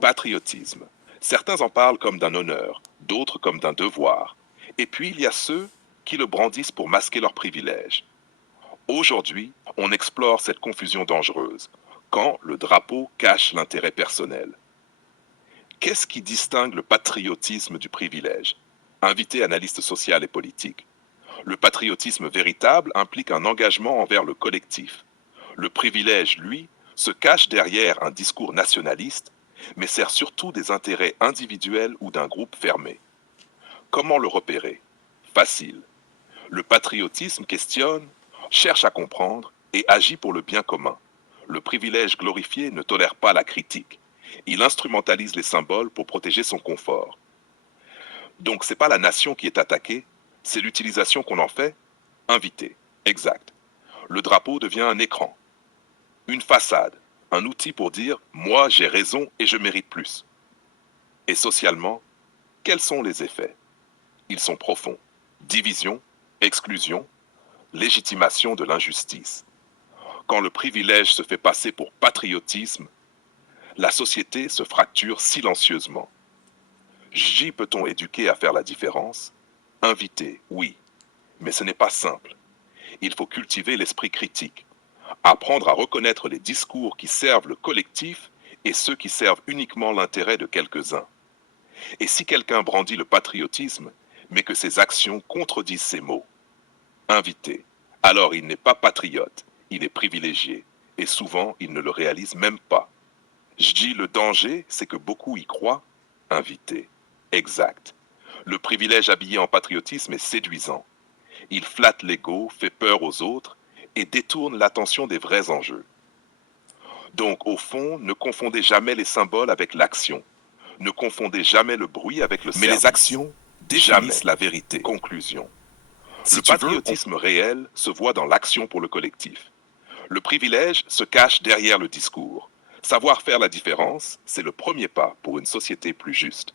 Patriotisme. Certains en parlent comme d'un honneur, d'autres comme d'un devoir. Et puis il y a ceux qui le brandissent pour masquer leurs privilèges. Aujourd'hui, on explore cette confusion dangereuse, quand le drapeau cache l'intérêt personnel. Qu'est-ce qui distingue le patriotisme du privilège? Invité analyste social et politique. Le patriotisme véritable implique un engagement envers le collectif. Le privilège, lui, se cache derrière un discours nationaliste, mais sert surtout des intérêts individuels ou d'un groupe fermé. Comment le repérer? Facile. Le patriotisme questionne, cherche à comprendre et agit pour le bien commun. Le privilège glorifié ne tolère pas la critique. Il instrumentalise les symboles pour protéger son confort. Donc c'est pas la nation qui est attaquée, c'est l'utilisation qu'on en fait. Invité. Exact. Le drapeau devient un écran, une façade, un outil pour dire moi j'ai raison et je mérite plus. Et socialement, quels sont les effets? Ils sont profonds. Division, exclusion, légitimation de l'injustice. Quand le privilège se fait passer pour patriotisme, la société se fracture silencieusement. J'y peut-on éduquer à faire la différence? Inviter, oui, mais ce n'est pas simple. Il faut cultiver l'esprit critique, apprendre à reconnaître les discours qui servent le collectif et ceux qui servent uniquement l'intérêt de quelques-uns. Et si quelqu'un brandit le patriotisme, mais que ses actions contredisent ses mots, invité, alors il n'est pas patriote, il est privilégié, et souvent il ne le réalise même pas. Je dis le danger, c'est que beaucoup y croient, invité. Exact. Le privilège habillé en patriotisme est séduisant. Il flatte l'ego, fait peur aux autres et détourne l'attention des vrais enjeux. Donc au fond, ne confondez jamais les symboles avec l'action. Ne confondez jamais le bruit avec le service. Mais les actions définissent la vérité. Conclusion. Le patriotisme réel se voit dans l'action pour le collectif. Le privilège se cache derrière le discours. Savoir faire la différence, c'est le premier pas pour une société plus juste.